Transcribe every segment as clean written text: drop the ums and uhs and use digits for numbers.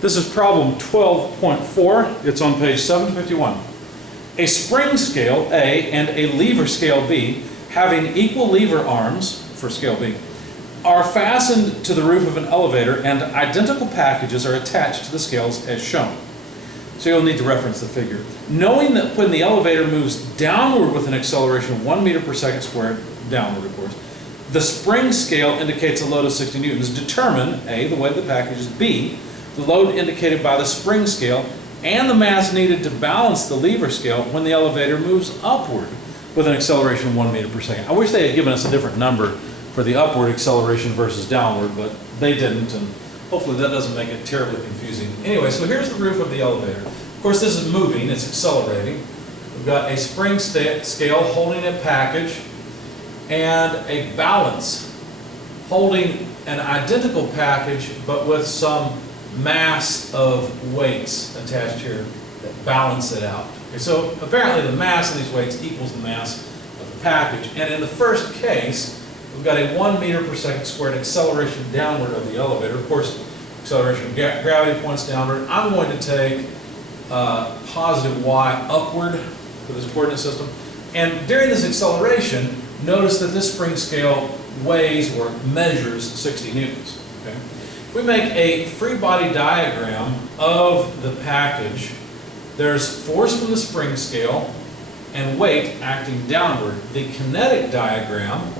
This is problem 12.4. It's on page 751. A spring scale A and a lever scale B, having equal lever arms for scale B, are fastened to the roof of an elevator and identical packages are attached to the scales as shown. So you'll need to reference the figure. Knowing that when the elevator moves downward with an acceleration of 1 meter per second squared, downward of course, the spring scale indicates a load of 60 newtons. Determine A, the weight of the packages, B, the load indicated by the spring scale, and the mass needed to balance the lever scale when the elevator moves upward with an acceleration of 1 meter per second. I wish they had given us a different number for the upward acceleration versus downward, but they didn't, and hopefully that doesn't make it terribly confusing. Anyway, so here's the roof of the elevator. Of course, this is moving, it's accelerating. We've got a spring scale holding a package and a balance holding an identical package but with some mass of weights attached here that balance it out. Okay, so apparently the mass of these weights equals the mass of the package. And in the first case, we've got a 1 meter per second squared acceleration downward of the elevator. Of course, acceleration of gravity points downward. I'm going to take positive y upward for this coordinate system. And during this acceleration, notice that this spring scale weighs or measures 60 newtons. Okay? If we make a free body diagram of the package, there's force from the spring scale and weight acting downward. The kinetic diagram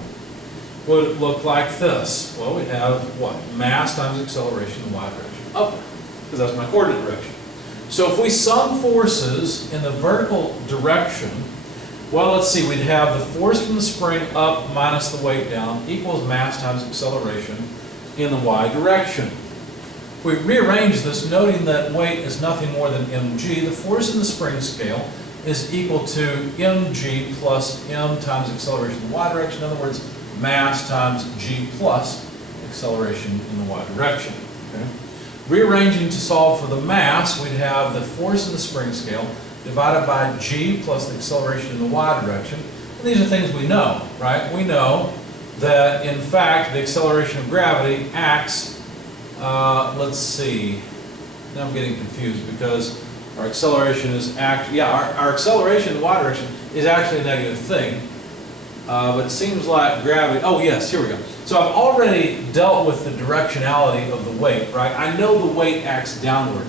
would look like this. Well, we'd have what? Mass times acceleration in the y direction, upward, because that's my coordinate direction. So if we sum forces in the vertical direction, well, let's see, we'd have the force from the spring up minus the weight down equals mass times acceleration in the y direction. If we rearrange this, noting that weight is nothing more than mg, the force in the spring scale is equal to mg plus m times acceleration in the y direction. In other words, mass times g plus acceleration in the y direction. Okay? Rearranging to solve for the mass, we'd have the force in the spring scale divided by g plus the acceleration in the y direction. And these are things we know, right? We know that, in fact, the acceleration of gravity acts, let's see, now I'm getting confused because our acceleration is actually, our acceleration in the y direction is actually a negative thing. But it seems like gravity, oh yes, here we go. So I've already dealt with the directionality of the weight, right? I know the weight acts downward.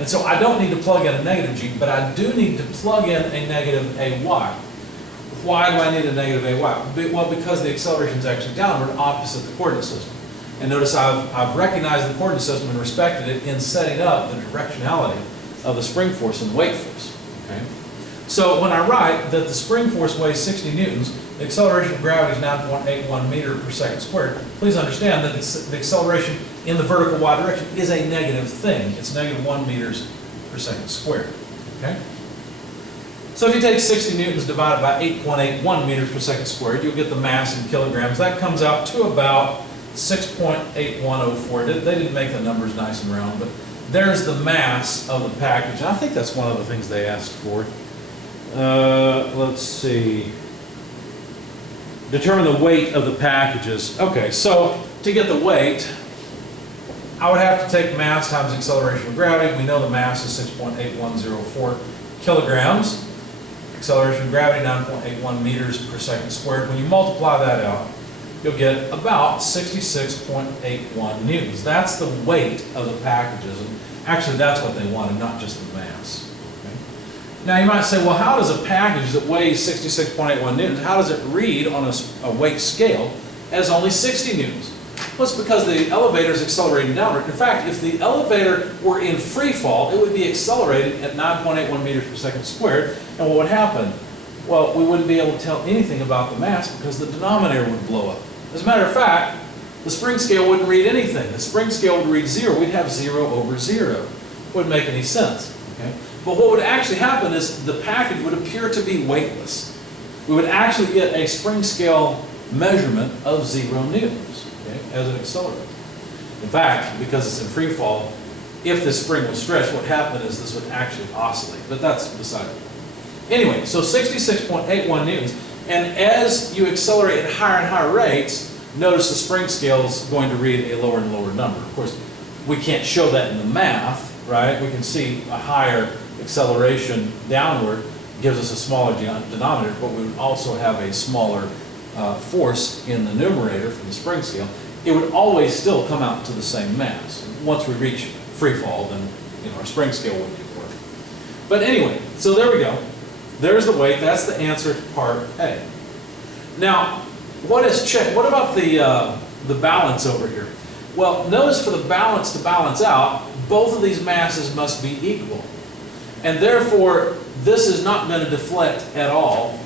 And so I don't need to plug in a negative g, but I do need to plug in a negative ay. Why do I need a negative ay? Well, because the acceleration is actually downward opposite the coordinate system. And notice I've recognized the coordinate system and respected it in setting up the directionality of the spring force and the weight force. Okay? So when I write that the spring force weighs 60 newtons, the acceleration of gravity is 9.81 meter per second squared, please understand that the acceleration in the vertical y direction is a negative thing. It's negative 1 meters per second squared. Okay? So if you take 60 newtons divided by 8.81 meters per second squared, you'll get the mass in kilograms. That comes out to about 6.8104. They didn't make the numbers nice and round, but there's the mass of the package. And I think that's one of the things they asked for. Let's see. Determine the weight of the packages. Okay, so to get the weight, I would have to take mass times acceleration of gravity. We know the mass is 6.8104 kilograms. Acceleration of gravity, 9.81 meters per second squared. When you multiply that out, you'll get about 66.81 newtons. That's the weight of the packages. And actually, that's what they wanted, not just the mass. Okay? Now, you might say, well, how does a package that weighs 66.81 newtons, how does it read on a weight scale as only 60 newtons? Well, it's because the elevator is accelerating downward. In fact, if the elevator were in free fall, it would be accelerated at 9.81 meters per second squared. And what would happen? Well, we wouldn't be able to tell anything about the mass because the denominator would blow up. As a matter of fact, the spring scale wouldn't read anything. The spring scale would read 0. We'd have 0 over 0. Wouldn't make any sense. Okay? But what would actually happen is the package would appear to be weightless. We would actually get a spring scale measurement of 0 newtons, okay, as it accelerates. In fact, because it's in free fall, if this spring was stretched, what happened is this would actually oscillate. But that's beside the point. Anyway, so 66.81 newtons. And as you accelerate at higher and higher rates, notice the spring scale is going to read a lower and lower number. Of course, we can't show that in the math, right? We can see a higher acceleration downward gives us a smaller denominator, but we would also have a smaller force in the numerator from the spring scale. It would always still come out to the same mass. Once we reach free fall, then our spring scale wouldn't work. But anyway, so there we go. There's the weight. That's the answer to part A. Now, what about the balance over here? Well, notice for the balance to balance out, both of these masses must be equal. And therefore, this is not going to deflect at all,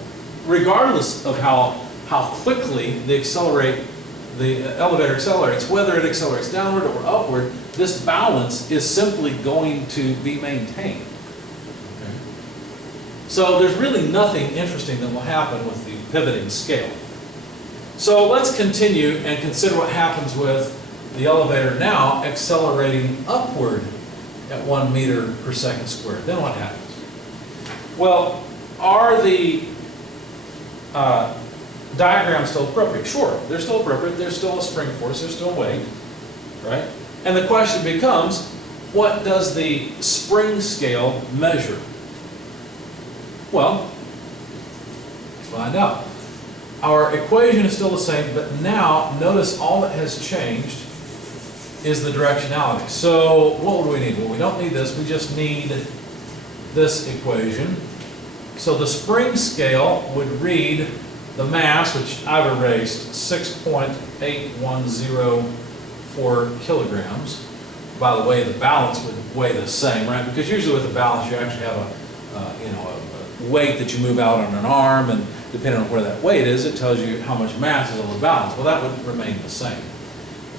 regardless of how quickly the elevator accelerates. Whether it accelerates downward or upward, this balance is simply going to be maintained. Okay. So there's really nothing interesting that will happen with the pivoting scale. So let's continue and consider what happens with the elevator now accelerating upward at 1 meter per second squared. Then what happens? Well, are the diagrams still appropriate? Sure, they're still appropriate. There's still a spring force. There's still weight, right? And the question becomes, what does the spring scale measure? Well, let's find out. Our equation is still the same, but now notice all that has changed is the directionality. So what would we need? Well, we don't need this. We just need this equation. So the spring scale would read the mass, which I've erased, 6.8104 kilograms. By the way, the balance would weigh the same, right? Because usually with the balance, you actually have a weight that you move out on an arm, and depending on where that weight is, it tells you how much mass is on the balance. Well, that would remain the same.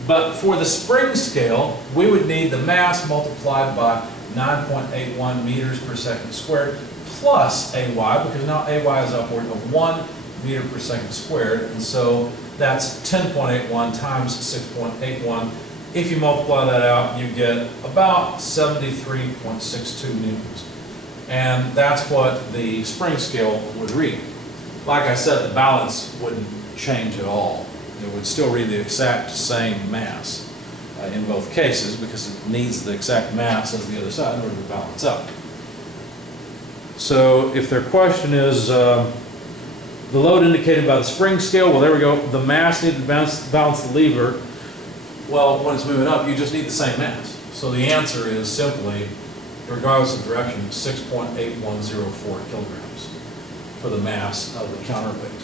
But for the spring scale, we would need the mass multiplied by 9.81 meters per second squared plus AY, because now AY is upward of 1 meter per second squared, and so that's 10.81 times 6.81. If you multiply that out, you get about 73.62 newtons. And that's what the spring scale would read. Like I said, the balance wouldn't change at all. It would still read the exact same mass in both cases, because it needs the exact mass as the other side in order to balance out. So if their question is the load indicated by the spring scale, well, there we go. The mass needed to balance the lever. Well, when it's moving up, you just need the same mass. So the answer is simply, regardless of direction, 6.8104 kilograms for the mass of the counterweight.